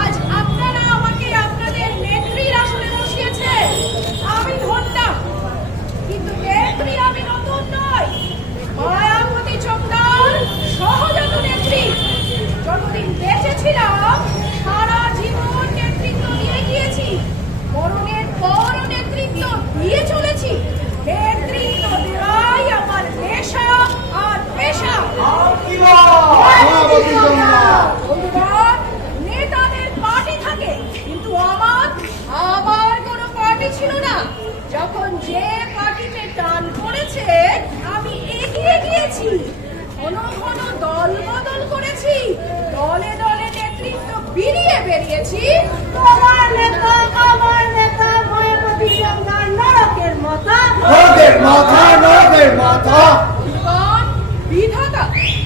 আজ আপনারা আমাকে আপনাদের নেত্রীর আসনে বসিয়েছেন, আমি ধরলাম। কিন্তু নেত্রী আমি নতুন নই, মায়াবতী চোপড়ার সহজাত নেত্রী। যতদিন বেঁচে ছিলাম সারা জীবন নেতৃত্ব দিয়ে গিয়েছি, মরণের পর নেতৃত্ব দিয়ে চলেছি। নেতৃত্ব দেওয়াই আমার পেশা আর পেশা। নেতাদের পার্টি থাকে, কিন্তু আমার কোনো পার্টি ছিল না। যখন যে পার্টিতে টান পড়েছে আমি এগিয়ে গিয়েছি, ঘন ঘন দল বদল করেছি, দলে দলে নেতৃত্ব বিলিয়ে বেরিয়েছি। তোমার নেতা আমার নেতা মায়াবতী চোপড়ার নরকের মাথা, নরকের মাথা, নরকের মাথা। বিধাতা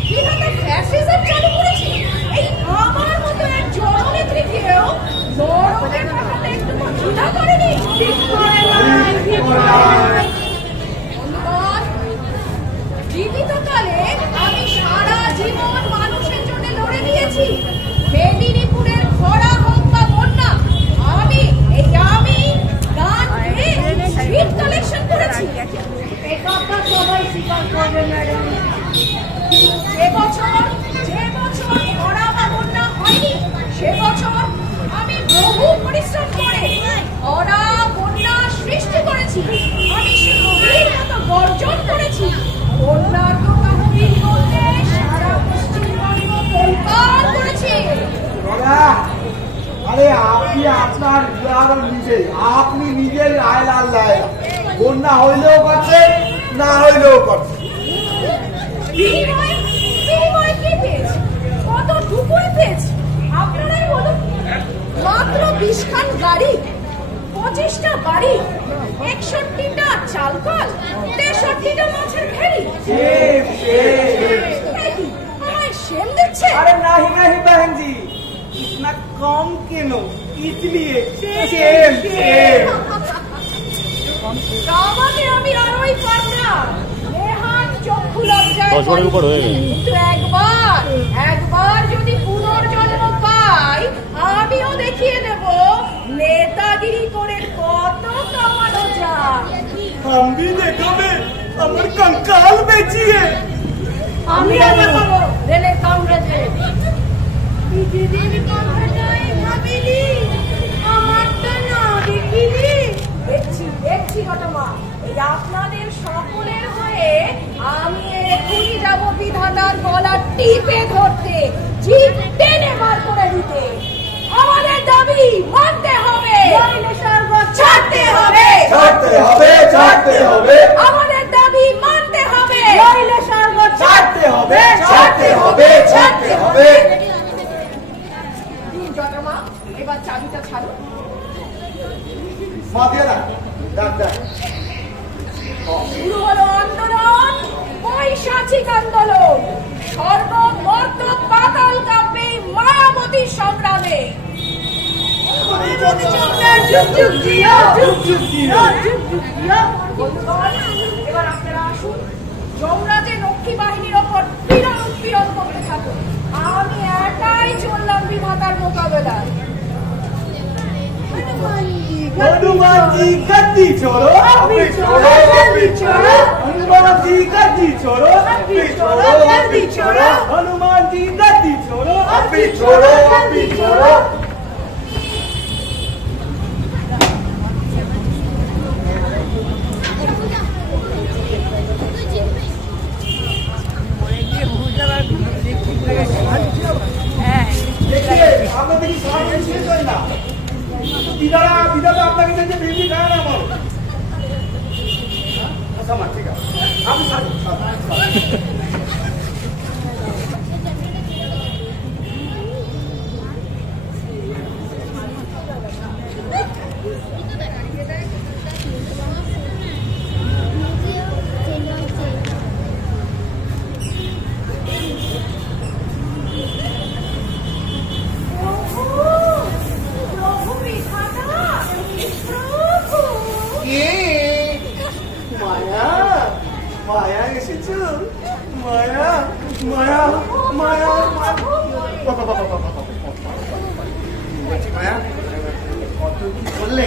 বিধাতা ফ্যাসিজম চালু করেছে। এই আমার মতো এক জননেত্রীকেও নরকে পাঠাতে একটু দ্বিধা করেনি। জীবিতকালে আমি সারা জীবন মানুষের জন্য লড়ে দিয়েছি। মেদিনীপুরের খরা হোক বা বন্যা, আমি গান গেয়ে সিট কালেকশন করেছি। এই কথা সবাই স্বীকার করবে ম্যাডাম। যে বছর খরা বা বন্যা হয়নি, সে বছর আমি বহু পরিশ্রম করে খরা বন্যা সৃষ্টি করেছি। আমি শিল্পীর মতো গর্জন করেছি। বন্যার তহবিল করতে সারা পশ্চিমবঙ্গ তোলপাড় করেছি। আরে আপনি আপনার উদাহরণ নিজেই, আপনি নিজের রায় লাল লায় বন্যা হইলেও করছে, না হইলেও করছে। কতটুকুই পেয়েছি আপনারাই বলুন। মাত্র 20 খান গাড়ি, 25টা বাড়ি, 61টা চালকল, 63টা মাছের ফেরি। আমায় সেম দিচ্ছে? अरे नहीं नहीं बहन जी, इतना कम क्यों? इसलिए सेम सेम। আমাকে আমি আরোই পারলাম। নেহান চক্ষু লজ্জায় কিন্তু একবার যদি পুনর্জন্ম পাই, আমিও দেখিয়ে দেব নেতাগিরি করে কত কামানো যায়। हम भी देखोगे, हमारे कंकाल बेचिए। আমি দেখাবো রেলে কংগ্রেসে। দিদির কথাটাই ভাবিলি, আমারটা না দেখিলি। দেখছি ঘটমা, এই আপনাদের সকলের হয়ে আমি এখনই যাব বিধাতার গলা টিপে ধরতে, জিভ টেনে বার করে দিতে। আমাদের দাবি মানতে হবে, ছাড়তে হবে, ছাড়তে হবে, ছাড়তে হবে। আমাদের দাবি মানতে হবে, ছাড়তে হবে, ছাড়তে হবে, ছাড়তে হবে। ঘটমা, এবার চাবিটা ছাড়ো। শুরু হলো আন্দোলন, পৈশাচিক আন্দোলন। সর্বমর্ত পাতাল কাঁপবে মায়াবতী সংগ্রামে। এবার আপনারা আসুন, যমরাজের রক্ষী বাহিনীর ওপর পীড়ন উৎপীড়ন করতে থাকুন। আমি একাই চললাম বিধাতার মোকাবেলায়। हनुमान जी गद्दी छोड़ो, अभी छोड़ो, अभी छोड़ो। हनुमान जी गद्दी छोड़ो, अभी छोड़ो, अभी छोड़ो। हनुमान जी गद्दी छोड़ो, अभी छोड़ो, अभी छोड़ो। देखिए आपने मेरी सवाल শেষ হয় না। বিধাতা আপনাকে যে বিরতি খায় না আমার। আচ্ছা মা ঠিক আছে, আপনি মায়া মায়া মায়া বলছি মায়া কত কি করলে?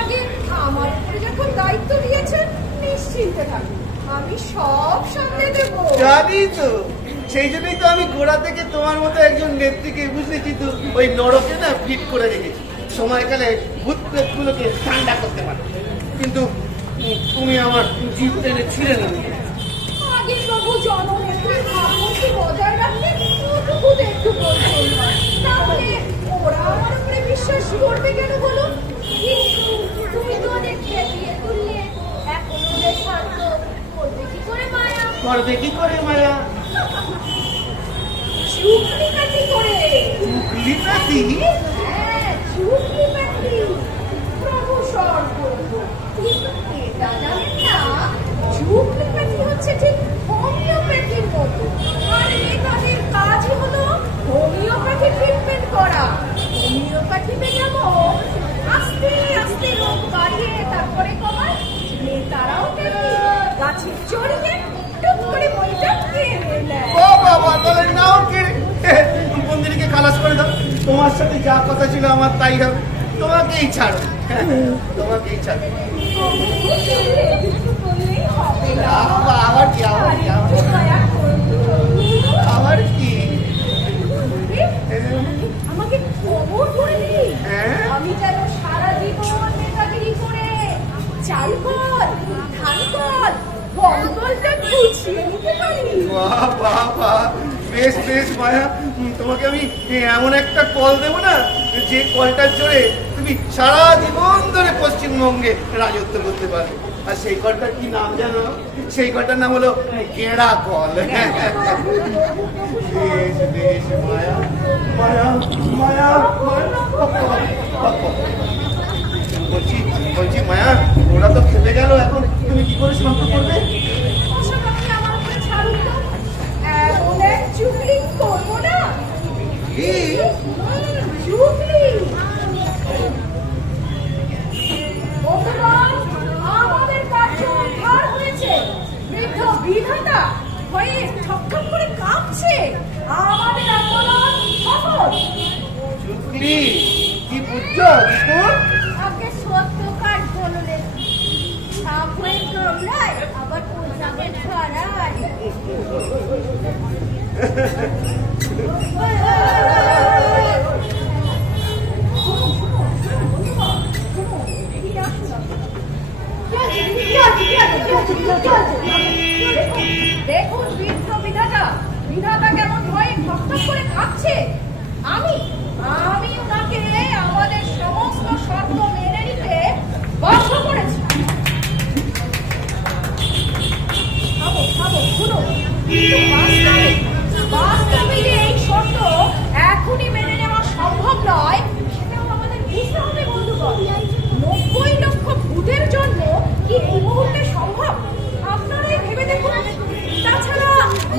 আগে আমার উপরে যখন দায়িত্ব দিয়েছেন নিশ্চিন্তে থাকুন, আমি সব সামলে দেবো। জানি তো, সেই জন্যই তো আমি গোড়া থেকে তোমার মতো একজন নেত্রীকে বুঝেছি তো ওই নরকে না ফিট করে রেখেছি, সময়কালে ভূত প্রেতগুলোকে ঠান্ডা করতে পারে। কিন্তু তুমি আমার জীব টেনে ছিঁড়ে না। আগে বাবু জননেত্রীর ভাবমূর্তি বজায় রাখতে ওটুকু তো একটু প্রয়োজন হয়, তাহলে ওরা আমার উপরে বিশ্বাস করবে কেন বলুন? কিন্তু তুমি তো অনেক খেপিয়ে তুললে, এখনো দেখার তো করবে কি করে মায়া? করবে কি করে মায়া? চুপলিকাটি করে। চুগলিপাতি? হ্যাঁ, চুপলিকাটি। প্রভু স্বর্গ। কিন্তু এটা জানেন না, চুপলিকাটি হচ্ছে ঠিক হোমিওপ্যাথির মতো। আর এখানের কাজই হলো হোমিওপ্যাথি ট্রিটমেন্ট করা। হোমিওপ্যাথিতে যেমন আস্তে আস্তে রোগ বাড়িয়ে তারপরে কমায়, নেতারাও তেমনি গাছে চড়িয়ে টুক করে বইটা কেড়ে নেয়। ও বাবা, তাহলে নাও কেড়ে মন্দিরকে খালাস করে দাও। তোমার সাথে যা কথা ছিল আমার তাই হবে। তোমাকেই ছাড়ো, তোমাকেই ছাড়ো। আবার কি আবার কি আবার কি? আমাকে খবর করে দিই, হ্যাঁ? আমি যেন সারা জীবন নেতাগিরি করে চাল কল, ধান কল, গম কলটা গুছিয়ে নিতে পারি। বাহ বাহ বাহ, বেশ বেশ মায়া, তোমাকে আমি এমন একটা কল দেবো না, যে কলটার জোরে তুমি সারা জীবন ধরে পশ্চিমবঙ্গে রাজত্ব করতে পারবে। আর সেই কলটার কি নাম জানো? সেই কলটার নাম হলো গেঁড়া কল। বেশ বেশ মায়া মায়া মায়া বলছি বলছি মায়া, ওরা তো খেতে গেল, এখন তুমি কি করে শান্ত করবে? ওসব আপনি আমার উপরে ছাড়ুন তো, এমন এক চুগলি করবো না। কি? চুগলি বন্ধুগণ, আমাদের কার্য উদ্ধার হয়েছে। বৃদ্ধ বিধাতা হয়ে ঠকঠক করে কাঁপছে। আমাদের আন্দোলন সফল। চুগলি কি বুঝছো? আগে সত্য কাঠ বললে সাপ হয়ে কামড়ায়, আবার পোষাবে ছড়ায়। দেখুন বৃদ্ধ বিধাতা, বিধাতা কেমন ভয়ে ঠকঠক করে কাঁপছে। আমি ওনাকে আমাদের সমস্ত শর্ত মেনে নিতে বাধ্য করেছি। শুনো, কিন্তু বাস্তবে যে এই শর্ত এখনই মেনে নেওয়া সম্ভব নয়, সেটাও আমাদের বুঝতে হবে বন্ধুগণ। 90 লক্ষ ভূতের জন্য কি এই মুহূর্তে সম্ভব? আপনারাই ভেবে দেখুন। তাছাড়া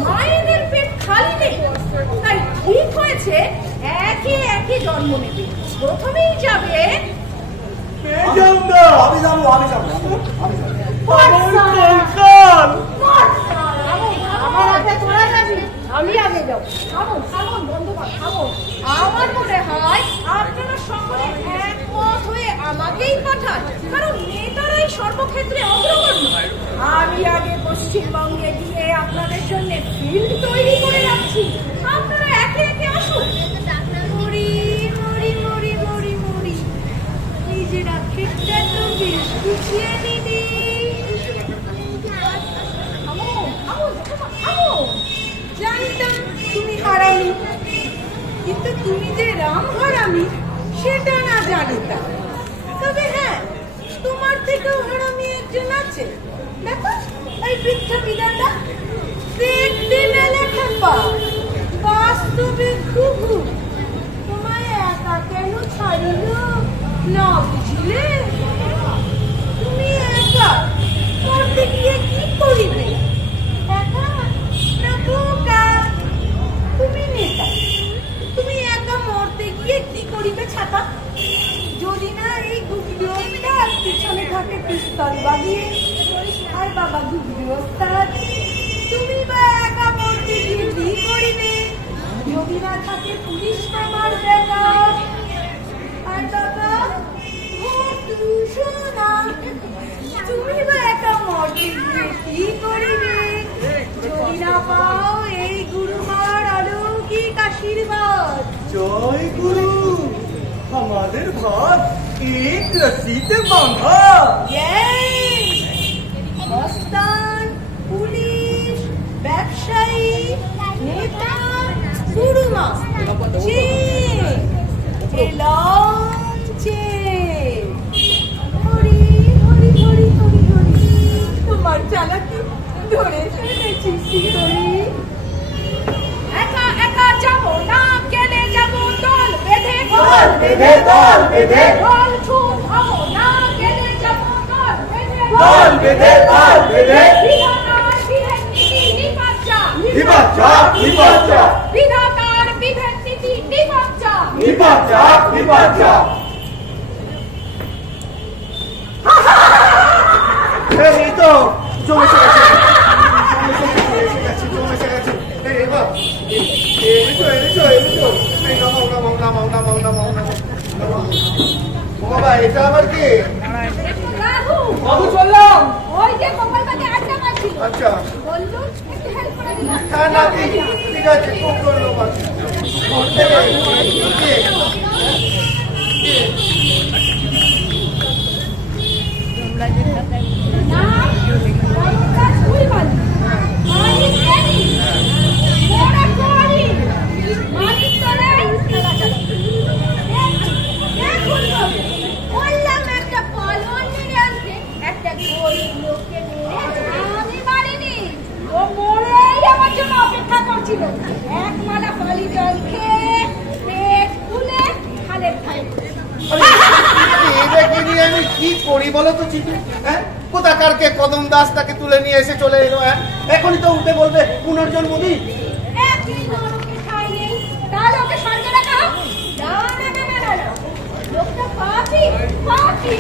মায়েদের পেট খালি নেই, তাই ঠিক হয়েছে একে একে জন্ম নেবে। প্রথমেই যাবে আমি আগে যাবো। থামুন বন্ধুগণ, থামুন। আমার মনে হয় আপনারা সকলে একমত হয়ে আমাকেই পাঠান, কারণ নেতারাই সর্বক্ষেত্রে অগ্রগণ্য। আমি আগে পশ্চিমবঙ্গে গিয়ে আপনাদের জন্য ফিল্ড তৈরি করে রাখছি। আপনারা একে একে আসুন। মরি মরি মরি মরি মরি, নিজেরা ক্ষেতটা তো বেশ গুছিয়ে নিবি। জানতাম তুমি হারামি, কিন্তু তুমি যে রাম হারামি সেটা না জানতাম। তবে হ্যাঁ, তোমার থেকেও হারামি একজন আছে। দেখো এই বৃদ্ধ বিধাতা, দেখতে মেলে খেপা, বাস্তবে ঘুঘু। তোমায় একা কেন ছাড়িল না বুঝলে? তুমি একা করতে গিয়ে কি করিবে? একা না বোকা? তুমি নেতা, তুমি একা মরতে গিয়ে কি করিবে ছাতা? যদি না এই গুগলি ওস্তাদ পিছনে থাকে পিস্তল বাগিয়ে। আর বাবা গুগলি ওস্তাদ, তুমি বা একা যদি না থাকে পুলিশ তোমার বেটা। আর দাদা শোনা, তুমি বা একা মরতে গিয়ে কি করিবে যদি না পাও এই গুরুমার অলৌকিক আশীর্বাদ? জয় গুরু, আমাদের ভাত এক রশিতে বাঁধা। মস্তান, পুলিশ, ব্যবসায়ী, নেতা, গুরুমা, হরি হরি হরি হরি হরি, তোমার চালাকি ধরে ফেলেছি হরি। একা একা যাবো না, গেলে যাবো দল বেঁধে। দল বেঁধে, দল বেঁধে। দল ছুট হবো না, গেলে যাবো দল বেঁধে। দল বেঁধে, দল বেঁধে। বিধাতার বিধের নীতি নিপাচ্ছা। নিপাচ্ছা, নিপাচ্ছা। বিধাতার বিধের নীতি নিপাচ্ছা। নিপাচ্ছা, নিপাচ্ছা। এই তো জমে এসে গেছে, এসে গেছে, জমে এসে গেছে। এই বাবা, এনেছো, এনেছো, এনেছো। এই নামাও, নামাও, নামাও, নামাও, নামাও, নামাও, নামাও। ও বাবা, এটা আবার কি? রাহু, বাবু চললাম। ওই যে গোপালবাগে আড্ডা মারছিল। আচ্ছা, বললু একটু হেল্প করে দিলাম। হ্যাঁ না, ঠিক আছে, খুব ধন্যবাদ। না, বরং কাজ তুই বলি। মালিক জানি। ওরা করি। মালিক তোরে খেলা চালা। দেখুন বাবু, বললাম একটা পালোয়ান মেরে আনতে, একটা গরিব লোককে মেরে আমি মারিনি। ও মরেই আমার জন্য অপেক্ষা করছিল। এক মালা পালি জল খেয়ে পেট ফুলে খালের খায়। এটাকে নিয়ে আমি কি করি বলো তো চিঠি? হ্যাঁ, কোথাকারকে কদম দাস তাকে তুলে নিয়ে এসে চলে এলো। হ্যাঁ, এখনই তো উঠে বলবে পুনর্জন্ম দিই। একদিন নরকে ঠাঁই নেই, তাহলে ওকে স্বর্গে রাখা হোক? না, না, না, না, না, না। লোকটা পাপী, পাপী।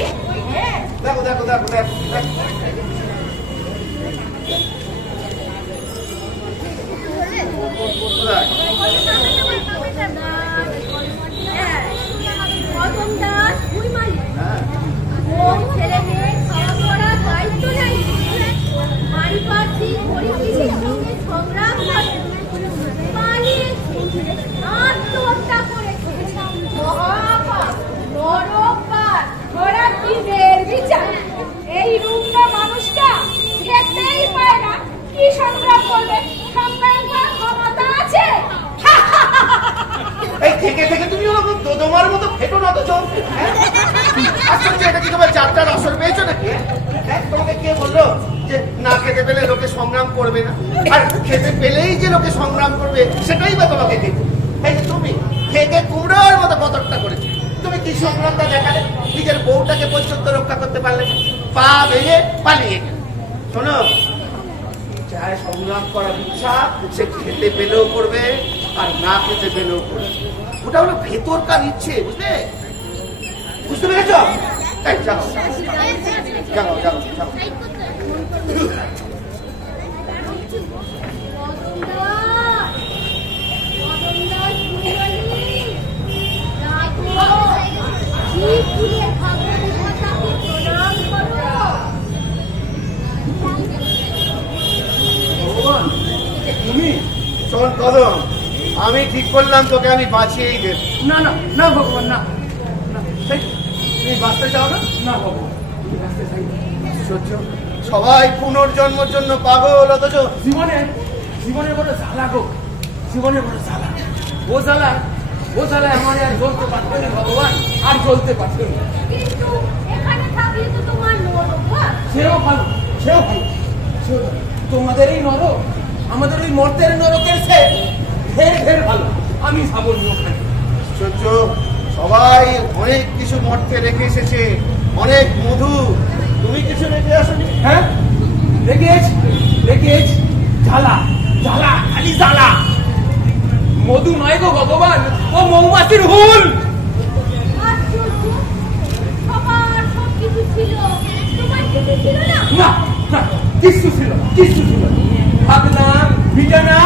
হ্যাঁ, দেখো, দেখো, দেখো, দেখো, দেখো। কোথায়? গৌতম দাস, তুই মালিক। হ্যাঁ, ওই ছেলে মেয়ে খাওয়া পড়ার দায়িত্ব নেই। পারিপার্শ্বিক পরিস্থিতির সঙ্গে সংগ্রাম করে পালিয়েছে, আত্মহত্যা করেছে। মহাপাপ, নরকপাপ, ওরা দিনের বিচার। এই রুগ্ন মানুষটা খেতেই পায় না, কি সংগ্রাম করবে? সংগ্রাম করার ক্ষমতা আছে? এই থেকে থেকে তুমি ওরকম দোদমার মতো ফেটো না তো চোখ। আশ্চর্য, এটা কি তোমার যাত্রার আসর পেয়েছো নাকি? হ্যাঁ, তোমাকে কে বললো যে না খেতে পেলে লোকে সংগ্রাম করবে না? আর খেতে পেলেই যে লোকে সংগ্রাম করবে সেটাই বা তোমাকে দেখো। এই যে তুমি থেকে কুমড়োর মতো কতকটা করেছো, তুমি কি সংগ্রামটা দেখালে? নিজের বউটাকে পর্যন্ত রক্ষা করতে পারলে না, পা ভেঙে পালিয়ে গেলে। শোনো, যার সংগ্রাম করার ইচ্ছা সে খেতে পেলেও করবে আর না খেতে পেলেও করবে। ওটা হলো ভেতরকার ইচ্ছে, বুঝলে? বুঝতে পেরেছ? এই যাও, যাও, যাও, যাও। তুমি? শোন কদম, আমি ঠিক করলাম তোকে আমি বাঁচিয়েই দেব। না না না ভগবান, না না, তুমি বাঁচতে চাও না? না ভগবান, তুমি বাঁচতে চাই না। সহ্য, সবাই পুনর্জন্মের জন্য পাগল, অথচ জীবনের বড় জ্বালা গো, জীবনের বড় জ্বালা। ও জ্বালায় আমার আর জ্বলতে পারবে না ভগবান, আর জ্বলতে পারবে না। কিন্তু এখানে থাকলে তো তোমার নরক। সেও ভালো, সেও ভালো, সেও ভালো। তোমাদের এই নরক আমাদের ওই মর্তের নরকের সে ঢের ঢের ভালো। আমি যাবো ওখানে। সহ্য, সবাই অনেক কিছু মর্তে রেখে এসেছে, অনেক মধু। তুমি কিছু রেখে আসনি? হ্যাঁ, রেখেছ জ্বালা, জ্বালা, খালি জ্বালা। মধু নয় গো ভগবান, ও মৌমাছির হুল। আশ্চর্য, সবার সব কিছু ছিল, তোমার কিছু ছিল না। না না, কিছু ছিল না। ভাবলাম ভিটানা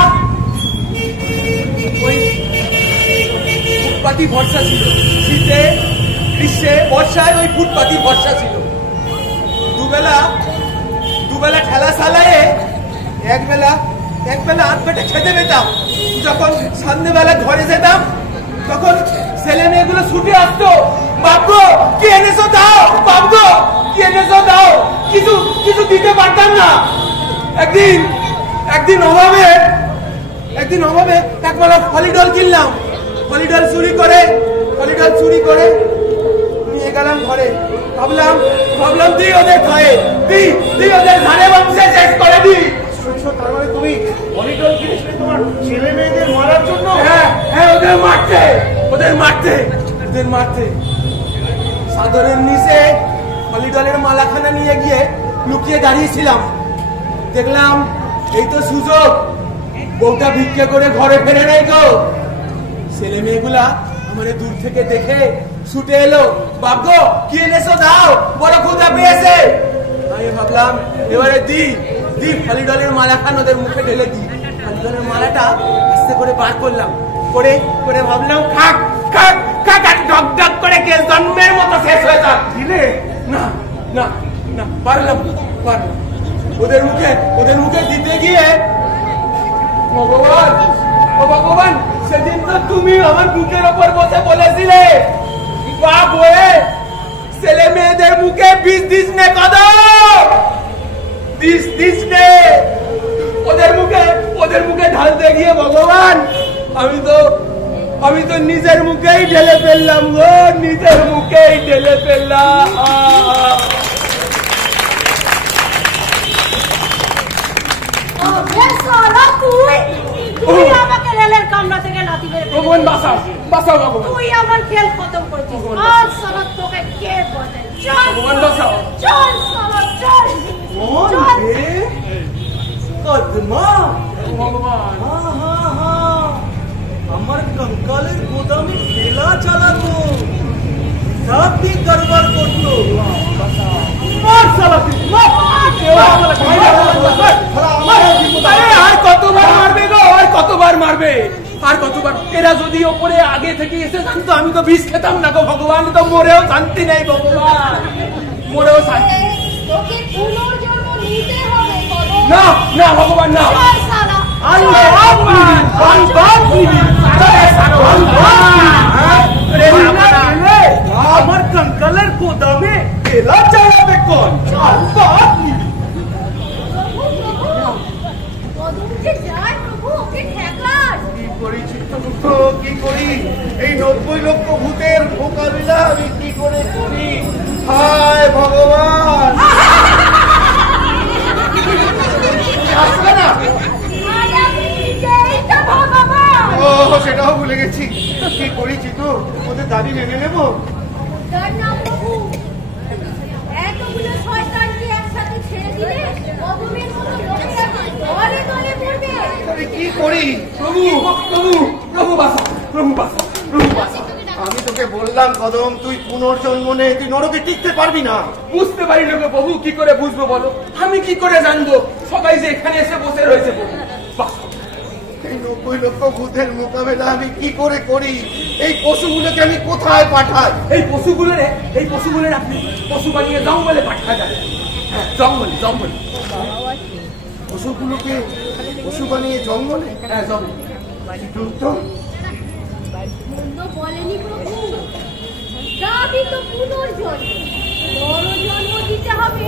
ওই ফুটপাতি ভরসা ছিল। শীতে, গ্রীষ্মে, বর্ষায় ওই ফুটপাতি ভরসা ছিল। দুবেলা ঠেলা সালায়ে একবেলা আধ পেটে খেতে পেতাম। যখন সন্ধ্যেবেলা ঘরে যেতাম তখন ছেলে মেয়েগুলো ছুটে আসতো, বাবগো কি এনেছো দাও, বাবগো কি এনেছো দাও। কিছু দিতে পারতাম না। একদিন অভাবে একবেলা ফলিডল কিনলাম। ফলিডল চুরি করে নিয়ে গেলাম ঘরে। ভাবলাম তুই ওদের খায়ে তুই ওদের ধারে বংশে শেষ করে দি। তার মানে তুমি ফলিডল কিনেছিলে তোমার ছেলে মেয়েদের মারার জন্য? হ্যাঁ, ওদের মারতে। সাদরের নিচে ফলিডলের মালাখানা নিয়ে গিয়ে লুকিয়ে দাঁড়িয়েছিলাম। দেখলাম এই তো সুযোগ, বউটা ভিক্ষে করে ঘরে ফেরে নেই তো। ছেলে মেয়েগুলা আমার দূর থেকে দেখে ছুটে এলো, বাবগো কি এনেছো দাও, বড় ক্ষুধা পেয়েছে। আমি ভাবলাম এবারে দি ফলিডলের মালাখান ওদের মুখে ঢেলে দি। ফলিডলের মালাটা আস্তে করে বার করলাম, করে ভাবলাম খাক ডক করে কে জন্মের মতো শেষ হয়ে যাক। দিলে না পারলাম। ওদের মুখে দিতে গিয়ে ভগবান সেদিন তো তুমি আমার বুকের ওপর বসে বলেছিলে, বাপ হয়ে ছেলে মেয়েদের মুখে বিষ দিস নে কদম, দিস নে। ওদের মুখে ঢালতে গিয়ে ভগবান আমি তো নিজের মুখেই ঢেলে ফেললাম গো, নিজের মুখেই ঢেলে ফেললাম। তুই আমাকে রেলের কামরা থেকে লাথি মেরে ভগবান বাঁচাও ভগবান। তুই আমার খেল খতম করেছিস। আজ সারা তোকে কে বলে? ভগবান বাঁচাও। চল সারা চল। কদমা ভগবান আমার কঙ্কালের গোদামে খেলা চালাতো, কি কারবার করতো। কতবার মারবে? এরা যদি ওপরে আগে থেকে এসে জানতো আমি তো বিষ খেতাম না গো ভগবান। তো মরেও শান্তি নেই ভগবান, মরেও শান্তি। তোকে পুনর্জন্ম নিতে হবে কদম। না ভগবান না। চল সারা আমার কঙ্কালের গোদামে খেলা চালাবে কোন? কদমকে যায় প্রভু, ওকে ঠেকান। কি করি এই 90 লক্ষ ভূতের মোকাবিলা আমি কি করে করি? হায় ভগবান, আসবে না? ও সেটাও ভুলে গেছি। কি করেছি তো, ওদের দাবি মেনে নেবো? তার নাম প্রভু। এতগুলো শয়তানকে একসাথে ছেড়ে দিলে কদমের মতো লোকেরা দলে দলে পড়বে। আমি কি করি? প্রভু বাঁচাও। আমি তোকে বললাম কদম, তুই পুনর্জন্ম নে, তুই নরকে টিকতে পারবি না। বুঝতে পারি না গো প্রভু, কি করে বুঝবো বলো? আমি কি করে জানবো? সবাই যে এখানে এসে বসে রয়েছে প্রভু। এই 90 লক্ষ ভূতের মোকাবেলা আমি কি করে করি? এই পশুগুলোকে আমি কোথায় পাঠাই? এই পশুগুলোর আপনি পশু বানিয়ে জঙ্গলে পাঠা যায়। হ্যাঁ, জঙ্গলে পশুগুলোকে পশু বানিয়ে জঙ্গলে? হ্যাঁ, জঙ্গলে। মন্দ বলেনি প্রভু, দাবি তো পুনর্জন্ম, জন্ম দিতে হবে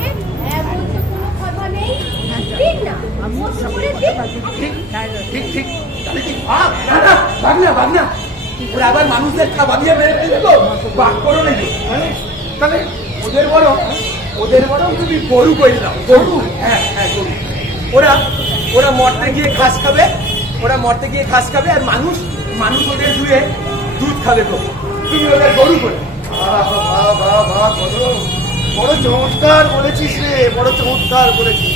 এমন তো কোনো কথা নেই। ঠিক না? ঠিক। ভাগনা ওরা আবার মানুষদের বাঁধিয়ে মেরে ফেলবে তো, বাঘ করো নাকি? তাহলে ওদের বরং তুমি গরু করে দাও। গরু? হ্যাঁ গরু। ওরা মরতে গিয়ে ঘাস খাবে, আর মানুষ ওদের ধুয়ে দুধ খাবে গো। তুমি ওদের গরু করে। বড় চমৎকার বলেছিস রে, বড় চমৎকার বলেছিস।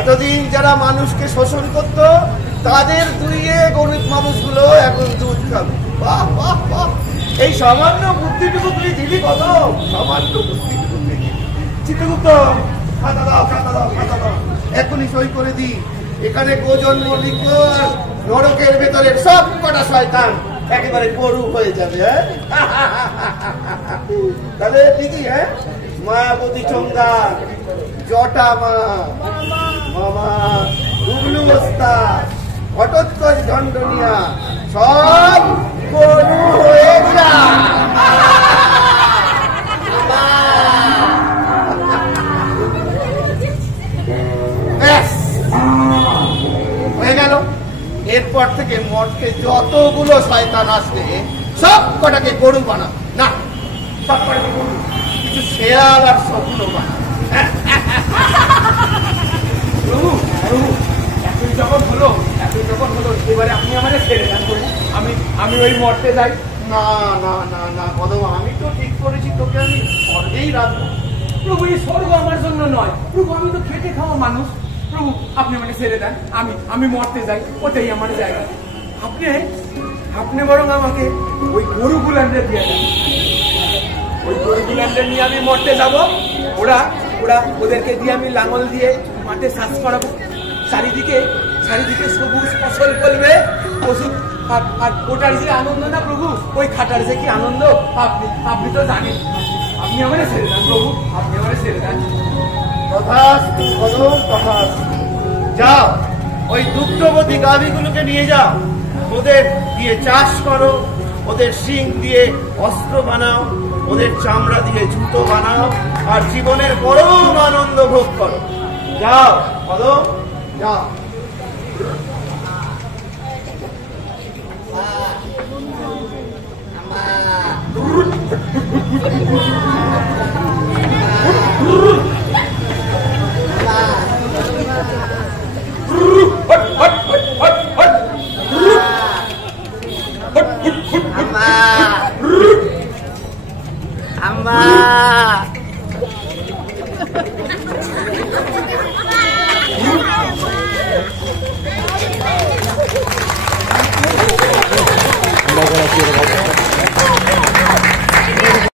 এতদিন যারা মানুষকে শোষণ করত তাদের দুইয়ে গরিব মানুষগুলো এখন দুধ খাবে। বাহ বাহ বাহ, এই সামান্য বুদ্ধিটুকু তুই দিলি কত? সামান্য বুদ্ধিটুকু দিলি। চিত্রগুপ্ত, খাতা দাও। এখনই সই করে দি। এখানে গোজন্ম লিখো, নরকের ভেতরের সব কটা শয়তান একেবারে গরু হয়ে যাবে। হ্যাঁ তাহলে ঠিকই। হ্যাঁ মায়াবতী চঙ্গা, জটা মা, মামা গুগলু বস্তা, ঘটোৎকচ ঝন্ডনিয়া সব গরু হয়ে যা। হয়ে গেল। এরপর থেকে মঠকে যতগুলো শয়তান আসবে সব কটাকে গরু বানাবো না, সব কটাকে গরু, কিছু শেয়াল আর স্বপ্ন বানাবো। প্রভু প্রভু এতই যখন হলো এবারে আপনি আমাদের ছেড়ে দেন প্রভু। আমি ওই মরতে যাই। না না না না কদম, আমি তো ঠিক করেছি তোকে আমি স্বর্গেই রাখবো। প্রভু এই স্বর্গ আমার জন্য নয় প্রভু, আমি তো খেটে খাওয়া মানুষ। প্রভু আপনি আমাকে ছেড়ে দেন, আমি মরতে যাই, ওটাই আমার জায়গা। আপনি বরং আমাকে ওই গরুগুলানদের দিয়ে দেন। ওই গরুগুলানদের নিয়ে আমি মরতে যাব। ওদেরকে দিয়ে আমি লাঙল দিয়ে মাঠে চাষ করাবো। চারিদিকে সবুজ ফসল ফলবে, পশু। আর ওটার যে আনন্দ না প্রভু, ওই খাটার যে কি আনন্দ আপনি তো জানেন। আপনি আমাকে ছেড়ে দেন প্রভু, আপনি আমাকে ছেড়ে দেন। তথাস্তু কদম তথাস্তু। যাও ওই দুগ্ধবতী গাভীগুলোকে নিয়ে যাও, ওদের দিয়ে চাষ করো, ওদের শিং দিয়ে অস্ত্র বানাও, ওদের চামড়া দিয়ে জুতো বানাও, আর জীবনের পরম আনন্দ ভোগ করো। যাও কদম যাও। আম্মা